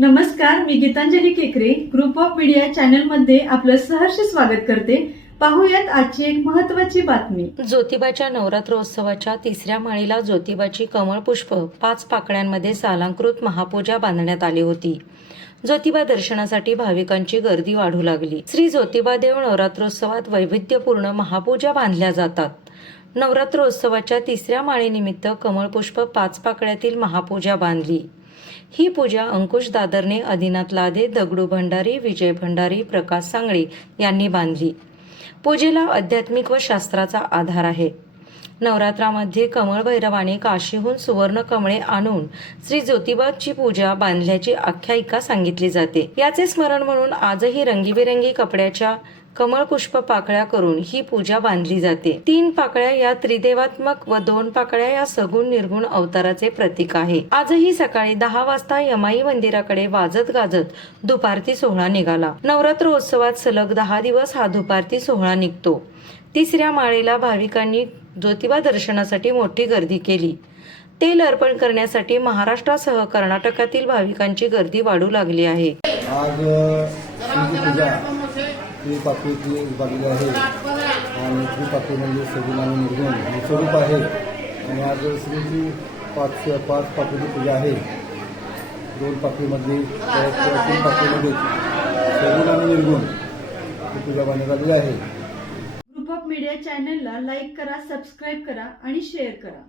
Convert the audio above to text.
नमस्कार मी गीतांजली केकरे. Group of media चॅनलमध्ये आपलं सहर्ष स्वागत करते. पाहूयात आजची एक महत्वाची बातमी. ज्योतिबाच्या नवरात्रोत्सवाच्या तिसऱ्या माळीला ज्योतिबाची कमळ पुष्प पाच पाकळ्यांमध्ये सालांकृत महापूजा बांधण्यात आली होती. ज्योतिबा दर्शनासाठी भाविकांची गर्दी वाढू लागली. श्री ज्योतिबा देव नवरात्रोत्सवात वैविध्यपूर्ण महापूजा बांधल्या जातात. नवरात्रोत्सवाच्या तिसऱ्या माळेनिमित्त कमळपुष्प पाच पाकळ्यातील महापूजा बांधली. ही पूजा अंकुश दादरने आदिनाथ लादे दगडू भंडारी विजय भंडारी प्रकाश सांगळे यांनी बांधली. पूजेला आध्यात्मिक व शास्त्राचा आधार आहे. नवरात्रामध्ये कमळ भैरवाने काशीहून सुवर्ण कमळे आणून श्री ज्योतिबाची पूजा बांधल्याची आख्यायिका सांगितली जाते. याचे स्मरण म्हणून आजही रंगीबेरंगी कपड्याच्या कमळपुष्प पाकळ्या करून ही पूजा बांधली जाते. तीन पाकळ्या या त्रिदेवात्मक व दोन पाकळ्या या सगुण निर्गुण अवताराचे प्रतीक आहे. आजही सकाळी दहा वाजता यमाई मंदिराकडे वाजत गाजत दुपारती सोहळा निघाला. नवरात्रोत्सवात सलग दहा दिवस हा दुपारती सोहळा निघतो. तिसऱ्या माळेला भाविकांनी ज्योतिबा दर्शनासाठी मोठी गर्दी केली. तेल अर्पण करण्यासाठी महाराष्ट्रासह कर्नाटकातील भाविकांची गर्दी वाढू लागली आहे. आज श्रीची जी ती आहे. आणि ती म्हणजे सगुण आणि निर्गुण हे स्वरूप आहे. आणि आज श्रीची पाचशे पाच पाकळीची पूजा आहे. दोन पाकळीमधली तीन पाकळीमध्ये सगुण आणि निर्गुण ही पूजा बांधण्यात आलेली आहे ग्रुप ऑफ मीडिया चॅनलला लाईक करा सबस्क्राईब करा आणि शेअर करा.